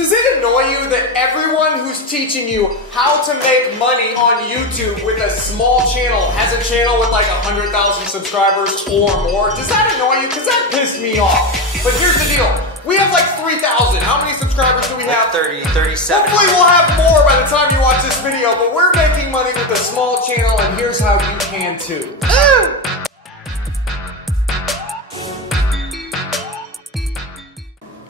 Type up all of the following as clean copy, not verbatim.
Does it annoy you that everyone who's teaching you how to make money on YouTube with a small channel has a channel with like 100,000 subscribers or more? Does that annoy you? Because that pissed me off. But here's the deal. We have like 3,000. How many subscribers do we have? 30, 37. Hopefully we'll have more by the time you watch this video, but we're making money with a small channel, and here's how you can too.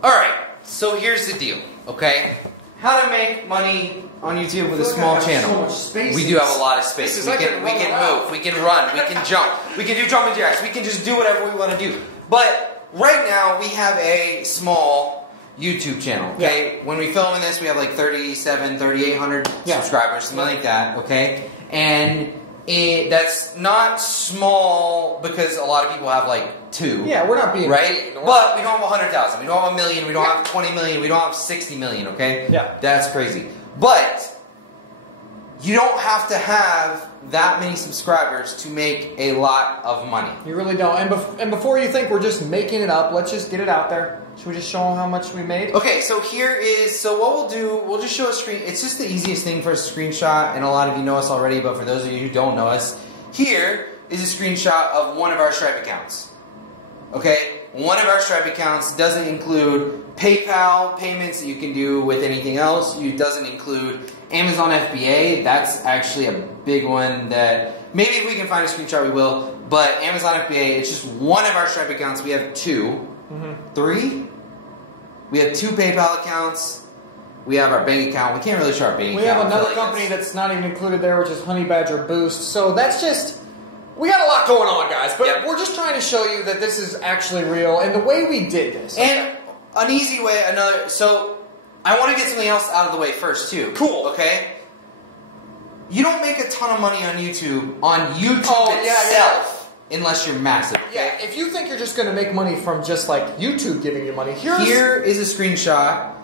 Alright, so here's the deal, okay? How to make money on YouTube with a small channel. We do have a lot of space. We can move, we can run, we can jump, we can do jumping jacks, we can just do whatever we want to do. But right now we have a small YouTube channel, okay? Yeah. When we film this, we have like 3,800 subscribers, something like that, okay? And that's not small because a lot of people have like 2. Yeah, we're not being right, but we don't have 100,000. We don't have 1 million. We don't have 20 million. We don't have 60 million. Okay, yeah, that's crazy. But you don't have to have that many subscribers to make a lot of money. You really don't. And before you think we're just making it up, let's just get it out there. Should we just show them how much we made? Okay, so here is, so what we'll do, we'll just show a screen. It's just the easiest thing for a screenshot, and a lot of you know us already, but for those of you who don't know us, here is a screenshot of one of our Stripe accounts. Okay, one of our Stripe accounts doesn't include PayPal payments that you can do with anything else. It doesn't include Amazon FBA. That's actually a big one that maybe if we can find a screenshot we will. But Amazon FBA, it's just one of our Stripe accounts. We have 2. 3? We have 2 PayPal accounts. We have our bank account. We can't really show our bank account. We have another company that's not even included there, which is Honey Badger Boost. So that's just... We got a lot going on, guys, but we're just trying to show you that this is actually real, and the way we did this. And an easy way, so I want to get something else out of the way first, too. Cool. Okay? You don't make a ton of money on YouTube itself unless you're massive. Okay? Yeah, if you think you're just going to make money from just like YouTube giving you money, here is a screenshot.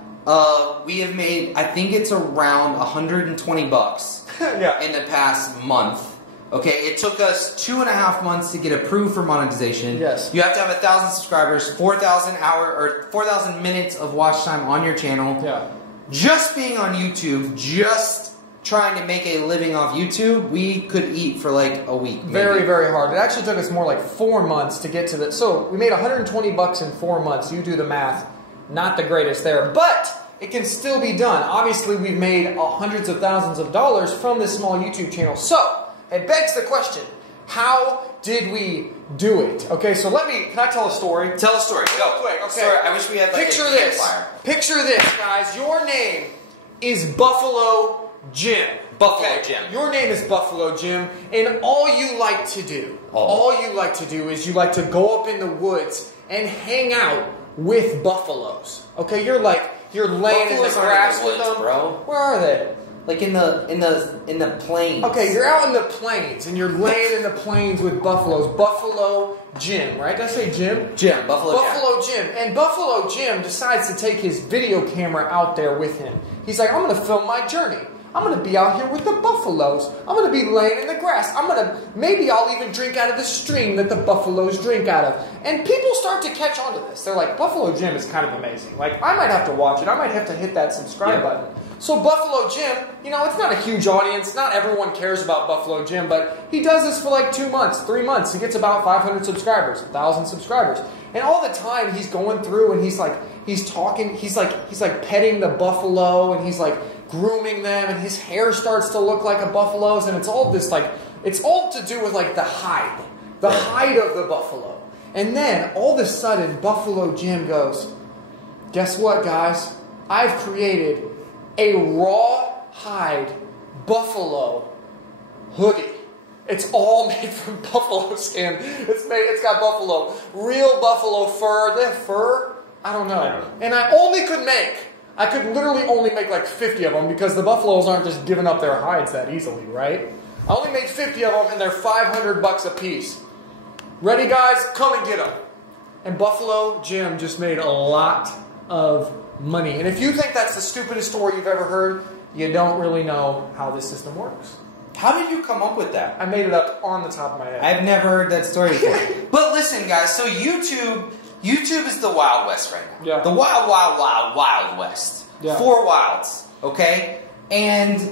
We have made, I think it's around 120 bucks in the past month. Okay, it took us 2.5 months to get approved for monetization. Yes. You have to have 1,000 subscribers, 4,000 minutes of watch time on your channel. Yeah. Just being on YouTube, just trying to make a living off YouTube, we could eat for like a week. Maybe. Very, very hard. It actually took us more like 4 months to get to the. So we made 120 bucks in 4 months. You do the math. Not the greatest there, but it can still be done. Obviously, we've made hundreds of thousands of dollars from this small YouTube channel. So it begs the question, how did we do it? Okay, so can I tell a story? Tell a story. Real quick, okay. Sorry, I wish we had like Picture this. Picture this, guys. Your name is Buffalo Jim. Buffalo Jim. Your name is Buffalo Jim, and all you like to do, is you like to go up in the woods and hang out with buffaloes. Okay, you're laying in the grass with them. Bro. Where are they? Like in the plains. Okay, you're out in the plains, and you're laying in the plains with buffaloes. Buffalo Jim, right? Did I say Jim? Jim. Buffalo Jim. And Buffalo Jim decides to take his video camera out there with him. He's like, I'm going to film my journey. I'm going to be out here with the buffaloes. I'm going to be laying in the grass. Maybe I'll even drink out of the stream that the buffaloes drink out of. And people start to catch on to this. They're like, Buffalo Jim is kind of amazing. Like, I might have to watch it. I might have to hit that subscribe button. So Buffalo Jim, it's not a huge audience. Not everyone cares about Buffalo Jim, but he does this for like 2 months, 3 months. He gets about 500 subscribers, 1,000 subscribers. And all the time he's going through and he's talking, he's like petting the buffalo, and he's like grooming them, and his hair starts to look like a buffalo's, and it's all this it's all to do with like the hide of the buffalo. And then all of a sudden Buffalo Jim goes, guess what, guys? I've created a raw hide buffalo hoodie. It's all made from buffalo skin. It's got real buffalo fur. They have fur? I don't know. And I could literally only make like 50 of them because the buffaloes aren't just giving up their hides that easily, right? I only made 50 of them, and they're 500 bucks a piece. Ready, guys? Come and get them. And Buffalo Jim just made a lot of money. And if you think that's the stupidest story you've ever heard, you don't really know how this system works. How did you come up with that? I made it up on the top of my head. I've never heard that story before. But listen, guys, so YouTube is the Wild West right now. Yeah. The Wild West. 4 wilds, okay? And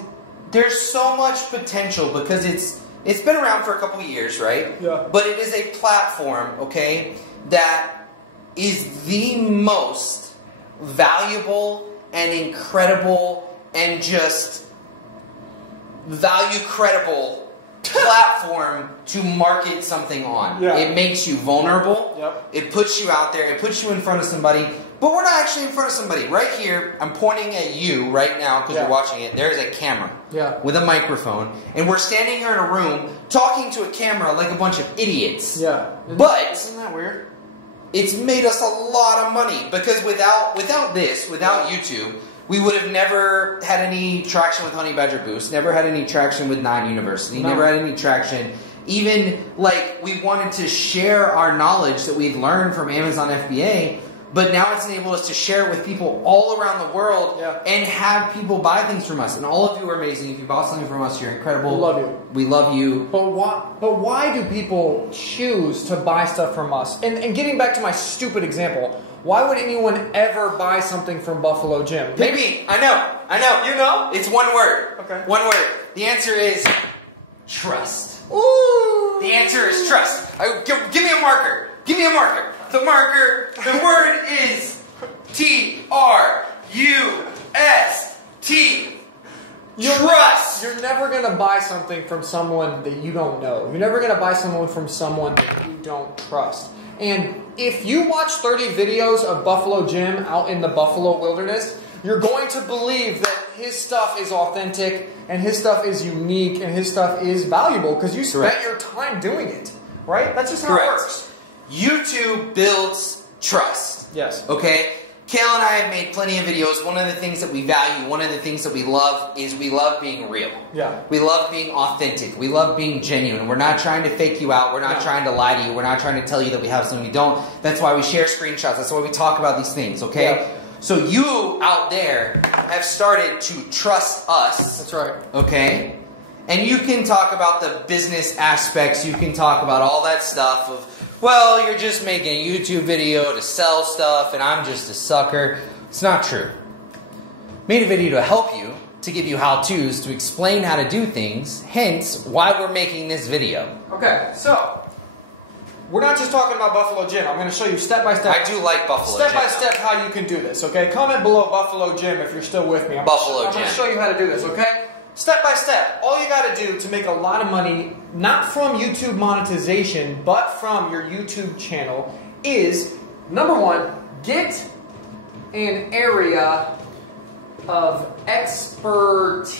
there's so much potential because it's been around for a couple of years, right? Yeah. But it is a platform, okay, that is the most valuable and incredible and just value credible platform to market something on. Yeah. It makes you vulnerable. Yep. It puts you out there. It puts you in front of somebody. But we're not actually in front of somebody. Right here, I'm pointing at you right now because you're watching it. There's a camera with a microphone. And we're standing here in a room talking to a camera like a bunch of idiots. Yeah. But isn't that weird? It's made us a lot of money because without YouTube, we would have never had any traction with Honey Badger Boost, never had any traction with 9 University, never had any traction. Even like we wanted to share our knowledge that we'd learned from Amazon FBA, but now it's enabled us to share it with people all around the world and have people buy things from us. And all of you are amazing. If you bought something from us, you're incredible. We love you. We love you. But why do people choose to buy stuff from us? And getting back to my stupid example, why would anyone ever buy something from Buffalo Jim? Maybe. I know. You know? It's one word. Okay. One word. The answer is trust. Ooh. The answer is trust. Give me a marker. Give me a marker. The marker, the word is Trust. Trust. You're never going to buy something from someone that you don't know. You're never going to buy someone from someone that you don't trust. And if you watch 30 videos of Buffalo Jim out in the Buffalo wilderness, you're going to believe that his stuff is authentic and his stuff is unique and his stuff is valuable because you spent your time doing it. Right? That's just how it works. YouTube builds trust. Yes. Okay? Kale and I have made plenty of videos. One of the things that we value, one of the things that we love is we love being real. Yeah. We love being authentic. We love being genuine. We're not trying to fake you out. We're not trying to lie to you. We're not trying to tell you that we have something we don't. That's why we share screenshots. That's why we talk about these things, okay? Yeah. So you out there have started to trust us. That's right. Okay? And you can talk about the business aspects. You can talk about all that stuff of, well, you're just making a YouTube video to sell stuff and I'm just a sucker. It's not true. Made a video to help you, to give you how-tos, to explain how to do things, hence why we're making this video. Okay, so we're not just talking about Buffalo Jim. I'm going to show you step-by-step. I do like Buffalo Jim. Step-by-step how you can do this, okay? Comment below Buffalo Jim if you're still with me. I'm Buffalo Jim. I'm going to show you how to do this, okay? Step by step, all you got to do to make a lot of money, not from YouTube monetization, but from your YouTube channel, is, number one, get an area of expertise.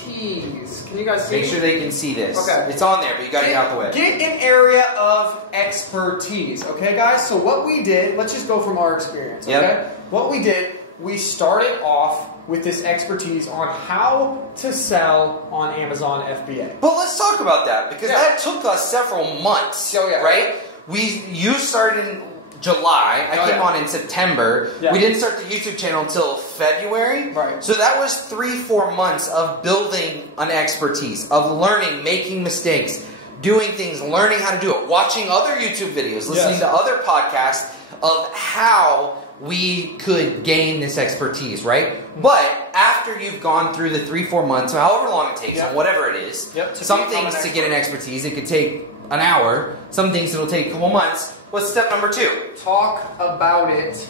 Can you guys see? Make sure they can see this. Okay. It's on there, but you got to get out the way. Get an area of expertise, okay, guys? So what we did, let's just go from our experience, okay? Yep. What we did, we started off with this expertise on how to sell on Amazon FBA. But let's talk about that, because that took us several months, right? You started in July, I came on in September. We didn't start the YouTube channel until February. Right. So that was 3-4 months of building an expertise, of learning, making mistakes, doing things, learning how to do it, watching other YouTube videos, listening to other podcasts of how we could gain this expertise, right? But after you've gone through the 3-4 months, or however long it takes, or whatever it is, some things to get an expertise, it could take an hour. Some things it'll take a couple months. What's step number 2? Talk about it.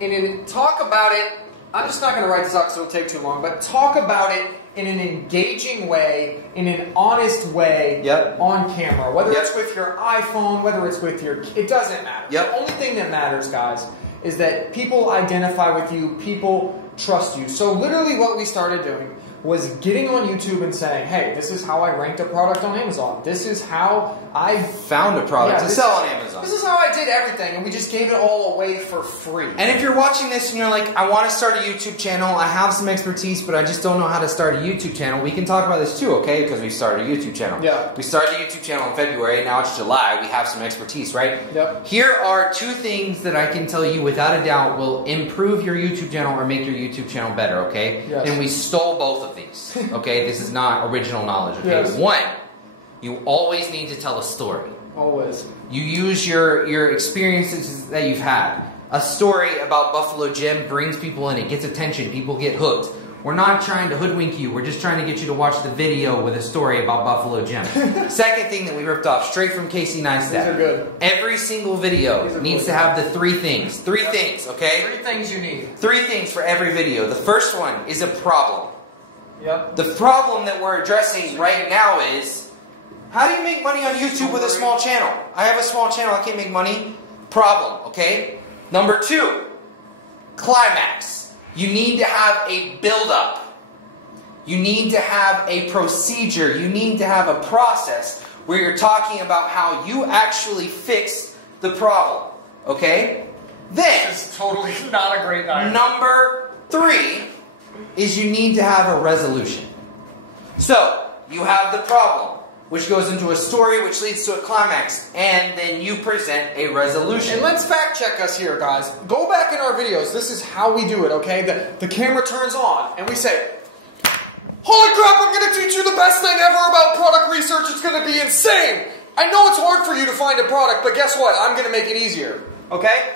I'm just not going to write this out because it'll take too long, but talk about it in an engaging way, in an honest way, on camera. Whether it's with your iPhone, whether it's with your... It doesn't matter. The only thing that matters, guys, is that people identify with you, people trust you. So literally what we started doing was getting on YouTube and saying, hey, this is how I ranked a product on Amazon. This is how I found a product to sell on Amazon. This is how I did everything, and we just gave it all away for free. And if you're watching this and you're like, I want to start a YouTube channel, I have some expertise, but I just don't know how to start a YouTube channel, we can talk about this too, okay? Because we started a YouTube channel. We started a YouTube channel in February, now it's July, we have some expertise, right? Here are 2 things that I can tell you without a doubt will improve your YouTube channel or make your YouTube channel better, okay? And we stole both of these, okay? This is not original knowledge, okay? 1, you always need to tell a story. Always. You use your experiences that you've had. a story about Buffalo Jim brings people in, it gets attention, people get hooked. We're not trying to hoodwink you, we're just trying to get you to watch the video with a story about Buffalo Jim. Second thing that we ripped off straight from Casey Neistat. These are good. Every single video needs to have the three things. Three things, okay? 3 things you need. 3 things for every video. The first one is a problem. Yep. The problem that we're addressing right now is, how do you make money on YouTube with a small channel? I have a small channel, I can't make money. Problem, okay? Number 2, climax. You need to have a build-up. You need to have a procedure. You need to have a process where you're talking about how you actually fix the problem. Okay? Then, this is totally not a great idea. Number 3 is you need to have a resolution. So, you have the problem, which goes into a story, which leads to a climax, and then you present a resolution. And let's fact check us here, guys. Go back in our videos. This is how we do it, okay? The camera turns on, and we say, holy crap, I'm going to teach you the best thing ever about product research. It's going to be insane. I know it's hard for you to find a product, but guess what? I'm going to make it easier, okay?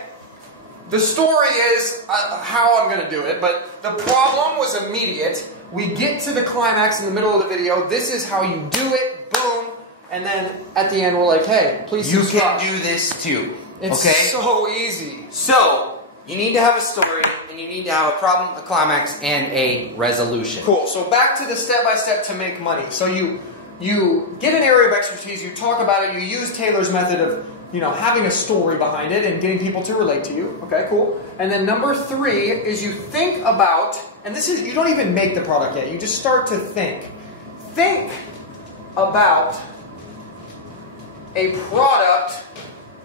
The story is how I'm going to do it, but the problem was immediate. We get to the climax in the middle of the video. This is how you do it. Boom. And then at the end, we're like, hey, please subscribe. You can do this too. It's okay? so easy. So, you need to have a story, and you need to have a problem, a climax, and a resolution. Cool. So back to the step-by-step to make money. So you get an area of expertise, you talk about it, you use Taylor's method of, you know, having a story behind it and getting people to relate to you. Okay, cool. And then number 3 is you think about, and this is, you don't even make the product yet, you just start to think. Think about a product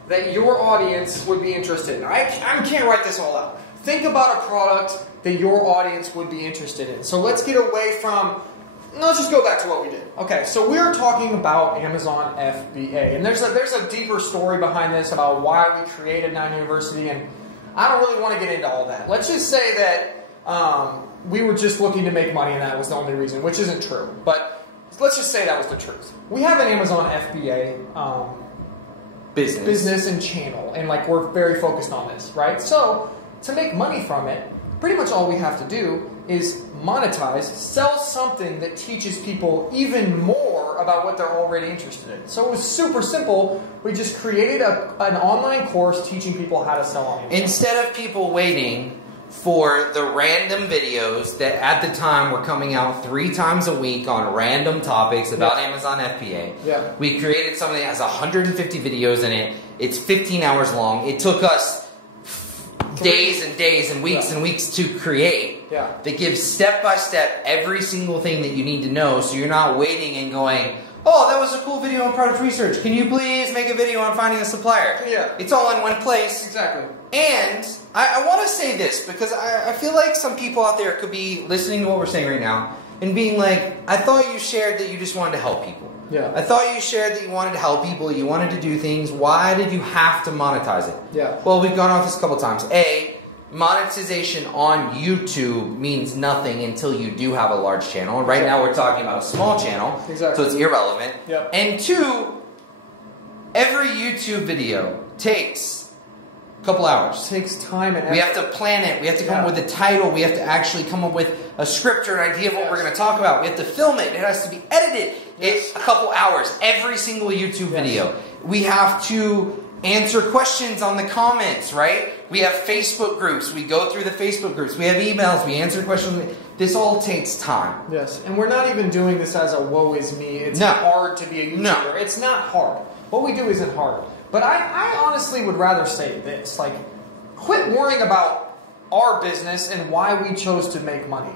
that your audience would be interested in. I can't write this all out. Think about a product that your audience would be interested in. So let's get away from, let's just go back to what we did. Okay, so we're talking about Amazon FBA. And there's a deeper story behind this about why we created 9 University, and I don't really want to get into all that. Let's just say that we were just looking to make money and that was the only reason, which isn't true. But let's just say that was the truth. We have an Amazon FBA business and channel, and like we're very focused on this, right? So to make money from it, pretty much all we have to do is monetize, sell something that teaches people even more about what they're already interested in. So it was super simple. We just created an online course teaching people how to sell on Amazon. Instead of people waiting for the random videos that at the time were coming out 3 times a week on random topics about Amazon FBA, we created something that has 150 videos in it. It's 15 hours long. It took us days and days and weeks to create. That gives step by step every single thing that you need to know, so you're not waiting and going, oh, that was a cool video on product research. Can you please make a video on finding a supplier? It's all in one place. Exactly. And I want to say this because I feel like some people out there could be listening to what we're saying right now and being like, I thought you shared that you just wanted to help people. I thought you shared that you wanted to help people, you wanted to do things. Why did you have to monetize it? Well, we've gone off this a couple times. Monetization on YouTube means nothing until you do have a large channel. And right now we're talking about a small channel, so it's irrelevant. And 2, every YouTube video takes a couple hours. It takes time and effort. We have to plan it. We have to come up with a title. We have to actually come up with a script or an idea of what we're going to talk about. We have to film it. It has to be edited. It's a couple hours. Every single YouTube video. We have to answer questions on the comments, right? We have Facebook groups. We go through the Facebook groups. We have emails. We answer questions. This all takes time. And we're not even doing this as a woe is me. It's hard to be a YouTuber. It's not hard. What we do isn't hard. But I honestly would rather say this. Like, quit worrying about our business and why we chose to make money.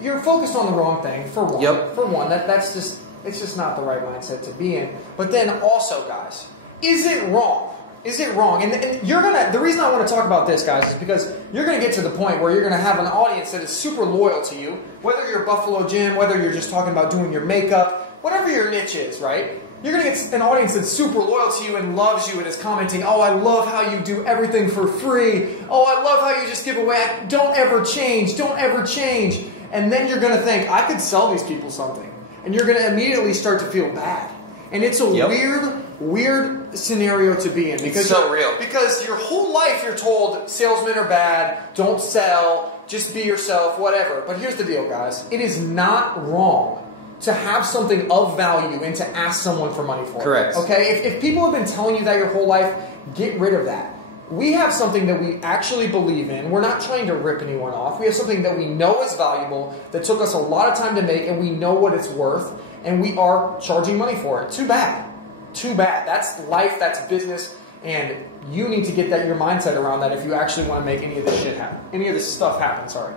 You're focused on the wrong thing, for one. For one, it's just not the right mindset to be in. But then also, guys, is it wrong? Is it wrong? And you're gonna. The reason I want to talk about this, guys, is because you're gonna get to the point where you're gonna have an audience that is super loyal to you. Whether you're Buffalo Jim, whether you're just talking about doing your makeup, whatever your niche is, right? You're going to get an audience that's super loyal to you and loves you and is commenting, oh, I love how you do everything for free. Oh, I love how you just give away. Don't ever change. Don't ever change. And then you're going to think, I could sell these people something. And you're going to immediately start to feel bad. And it's a weird weird scenario to be in. Because it's so real. Because your whole life you're told salesmen are bad, don't sell, just be yourself, whatever. But here's the deal, guys. It is not wrong to have something of value and to ask someone for money for it. Correct. Okay? If people have been telling you that your whole life, get rid of that. We have something that we actually believe in. We're not trying to rip anyone off. We have something that we know is valuable, that took us a lot of time to make, and we know what it's worth, and we are charging money for it. Too bad. Too bad. That's life, that's business, and you need to get your mindset around that if you actually want to make any of this shit happen. Any of this stuff happen, sorry.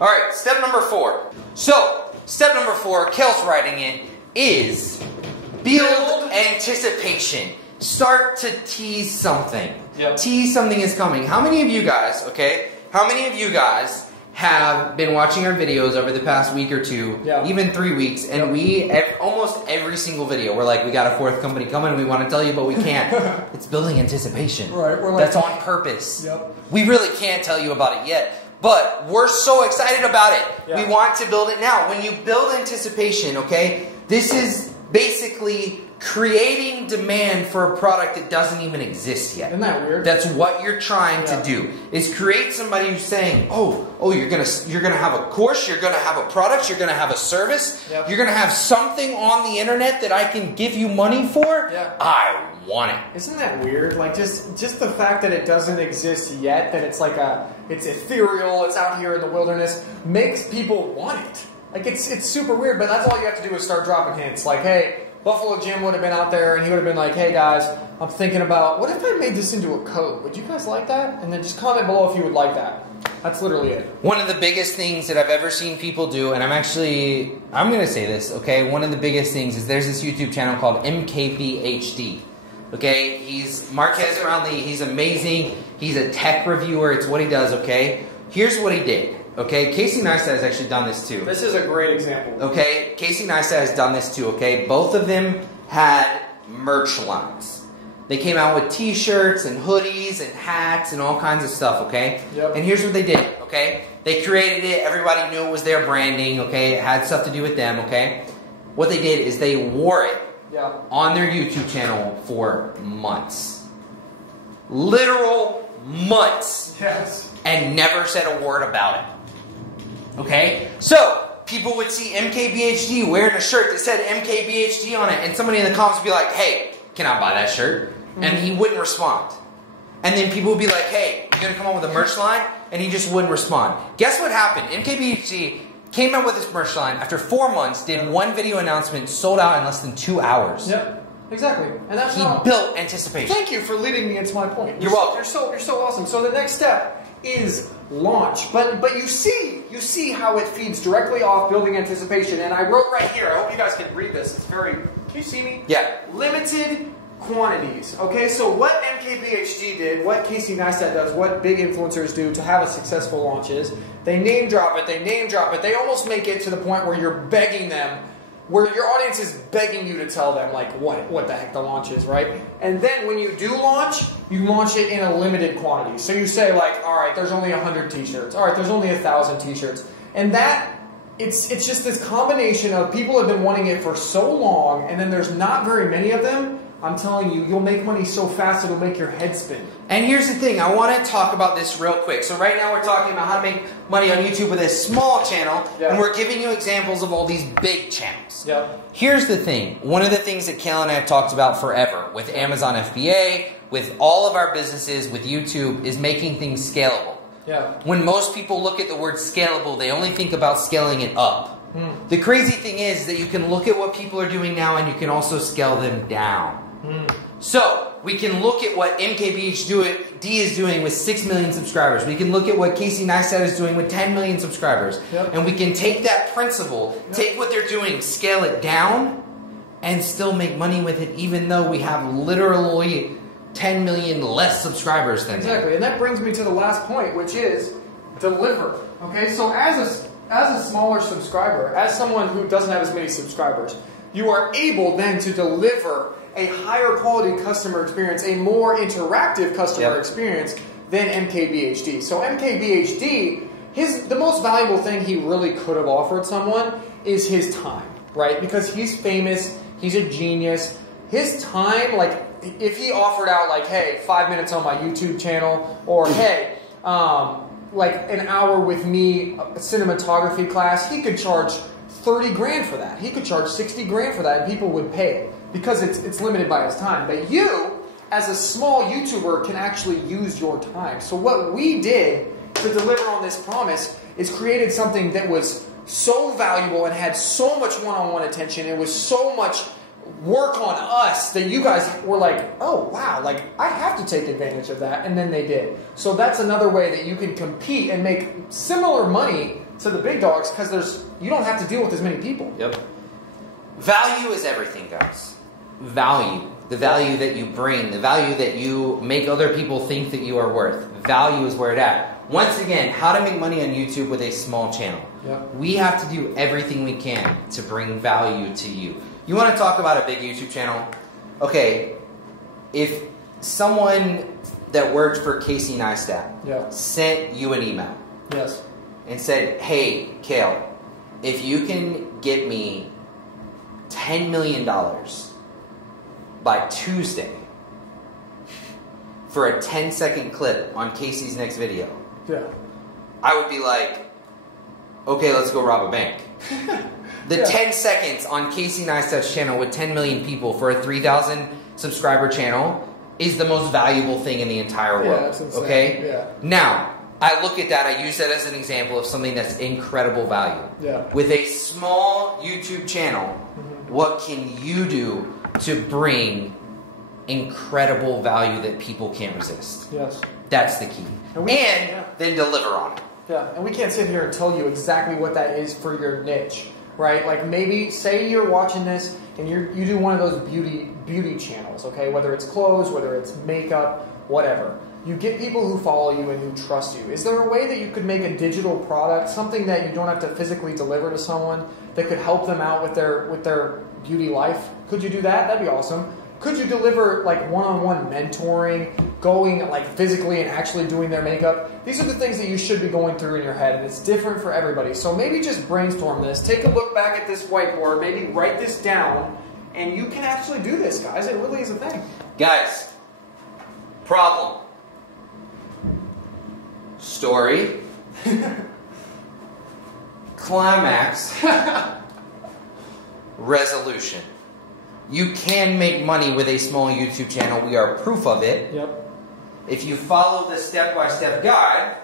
All right, step number 4. So, step number 4, Kale's writing it, is build anticipation. Start to tease something. Yep. Tease something is coming. How many of you guys, have been watching our videos over the past week or two, even 3 weeks, and almost every single video, we're like, we got a 4th company coming, we want to tell you, but we can't. It's building anticipation. Right. We're like, that's on purpose. Yep. We really can't tell you about it yet, but we're so excited about it. Yeah. We want to build it now. When you build anticipation, okay, this is basically creating demand for a product that doesn't even exist yet. Isn't that weird? That's what you're trying to do. Is create somebody who's saying, "Oh, you're gonna have a course, you're gonna have a product, you're gonna have a service, you're gonna have something on the internet that I can give you money for. Yeah. I want it." Isn't that weird? Like just the fact that it doesn't exist yet, that it's like it's ethereal, it's out here in the wilderness, makes people want it. Like it's super weird, but that's all you have to do is start dropping hints. Like, hey, Buffalo Jim would have been out there and he would have been like, hey guys, I'm thinking about, what if I made this into a code? Would you guys like that? And then just comment below if you would like that. That's literally it. One of the biggest things that I've ever seen people do, and I'm going to say this, okay? One of the biggest things is there's this YouTube channel called MKBHD. Okay? He's Marquez Brownlee. He's amazing. He's a tech reviewer. It's what he does, okay? Here's what he did. Okay, Casey Neistat has actually done this too. This is a great example. Okay, Casey Neistat has done this too, okay? Both of them had merch lines. They came out with t-shirts and hoodies and hats and all kinds of stuff, okay? Yep. And here's what they did, okay? They created it, everybody knew it was their branding, okay? It had stuff to do with them, okay? What they did is they wore it on their YouTube channel for months. Literal months. Yes. And never said a word about it. Okay? So, people would see MKBHD wearing a shirt that said MKBHD on it, and somebody in the comments would be like, hey, can I buy that shirt? And he wouldn't respond. And then people would be like, hey, you gonna come up with a merch line? And he just wouldn't respond. Guess what happened? MKBHD came out with this merch line after 4 months, did one video announcement, sold out in less than 2 hours. Yep. Exactly. And that's he built anticipation. Thank you for leading me into my point. You're welcome. You're so awesome. So the next step is launch. But you see how it feeds directly off building anticipation. And I wrote right here, I hope you guys can read this. It's very, can you see me? Yeah. Limited quantities. Okay, so what MKBHD did, what Casey Neistat does, what big influencers do to have a successful launch is they name drop it, they almost make it to the point where you're begging them, where your audience is begging you to tell them like what the heck the launch is, right? And then when you do launch, you launch it in a limited quantity. So you say like, all right, there's only 100 t-shirts. All right, there's only 1,000 t-shirts. And that, it's just this combination of people have been wanting it for so long, and then there's not very many of them. I'm telling you, you'll make money so fast it'll make your head spin. And here's the thing, I want to talk about this real quick. So right now we're talking about how to make money on YouTube with a small channel, and we're giving you examples of all these big channels. Here's the thing, one of the things that Kale and I have talked about forever with Amazon FBA, with all of our businesses, with YouTube, is making things scalable. When most people look at the word scalable, they only think about scaling it up. The crazy thing is that you can look at what people are doing now and you can also scale them down. So, we can look at what MKBHD is doing with 6 million subscribers. We can look at what Casey Neistat is doing with 10 million subscribers. And we can take that principle, take what they're doing, scale it down, and still make money with it, even though we have literally 10 million less subscribers than them. Exactly, and that brings me to the last point, which is deliver. Okay, so as a smaller subscriber, as someone who doesn't have as many subscribers, you are able then to deliver a higher quality customer experience, a more interactive customer experience than MKBHD. So MKBHD, the most valuable thing he really could have offered someone is his time, right? Because he's famous, he's a genius, his time, like if he offered out like, hey, 5 minutes on my YouTube channel, or hey, like an hour with me, a cinematography class, he could charge 30 grand for that. He could charge 60 grand for that, and people would pay it because it's limited by his time. But you, as a small YouTuber, can actually use your time. So what we did to deliver on this promise is created something that was so valuable and had so much one-on-one attention. It was so much work on us that you guys were like, oh wow, like I have to take advantage of that, and then they did. So that's another way that you can compete and make similar money to the big dogs, because you don't have to deal with as many people. Yep. Value is everything, guys. Value. The value that you bring, the value that you make other people think that you are worth. Value is where it's at. Once again, how to make money on YouTube with a small channel. Yep. We have to do everything we can to bring value to you. You want to talk about a big YouTube channel? Okay, if someone that worked for Casey Neistat sent you an email and said, hey, Kale, if you can get me $10 million by Tuesday for a 10-second clip on Casey's next video, I would be like, okay, let's go rob a bank. The 10 seconds on Casey Neistat's channel with 10 million people for a 3,000 subscriber channel is the most valuable thing in the entire world. That's insane. Okay? Yeah. Now, I look at that, I use that as an example of something that's incredible value. With a small YouTube channel, what can you do to bring incredible value that people can't resist? That's the key. And then deliver on it. And we can't sit here and tell you exactly what that is for your niche, right? Like maybe, say you're watching this and you do one of those beauty channels, okay? Whether it's clothes, whether it's makeup, whatever. You get people who follow you and who trust you. Is there a way that you could make a digital product, something that you don't have to physically deliver to someone, that could help them out with their beauty life? Could you do that? That'd be awesome. Could you deliver like one-on-one mentoring, going like physically and actually doing their makeup? These are the things that you should be going through in your head, and it's different for everybody. So maybe just brainstorm this. Take a look back at this whiteboard. Maybe write this down, and you can actually do this, guys. It really is a thing. Guys, problem. Story. Climax. Resolution. You can make money with a small YouTube channel. We are proof of it. If you follow the step-by-step guide,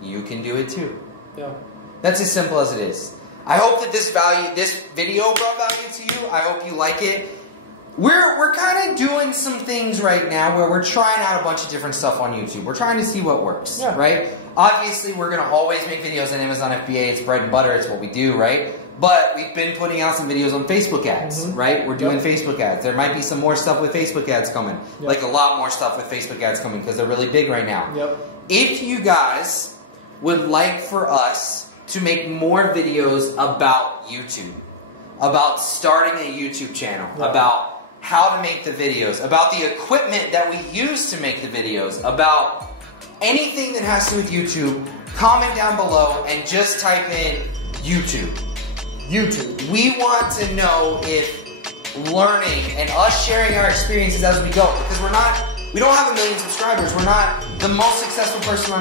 you can do it too. That's as simple as it is. I hope that this video brought value to you. I hope you like it. We're kind of doing some things right now where we're trying out a bunch of different stuff on YouTube. We're trying to see what works, right? Obviously, we're going to always make videos on Amazon FBA. It's bread and butter. It's what we do, right? But we've been putting out some videos on Facebook ads, right? We're doing Facebook ads. There might be some more stuff with Facebook ads coming. Like a lot more stuff with Facebook ads coming because they're really big right now. If you guys would like for us to make more videos about YouTube, about starting a YouTube channel, about how to make the videos, about the equipment that we use to make the videos, about anything that has to do with YouTube, comment down below and just type in YouTube. We want to know if learning and us sharing our experiences as we go, because we don't have 1 million subscribers. We're not the most successful person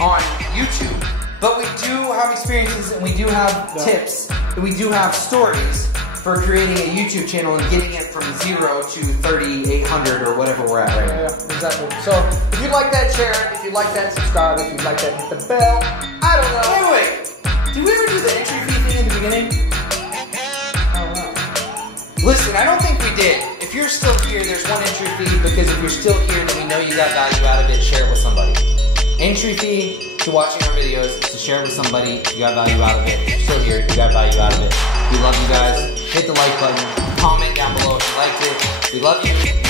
on YouTube, but we do have experiences and we do have tips and we do have stories for creating a YouTube channel and getting it from 0 to 3,800 or whatever we're at right now. Exactly. So if you like that, share it. If you like that, subscribe. If you like that, hit the bell. I don't know. Wait. Did we ever do the entry fee thing in the beginning? I don't know. Listen, I don't think we did. If you're still here, there's one entry fee, because if you're still here, then we know you got value out of it. Share it with somebody. Entry fee to watching our videos, to share it with somebody. You got value out of it. If you're still here, you got value out of it. We love you guys. Hit the like button. Comment down below if you liked it. We love you.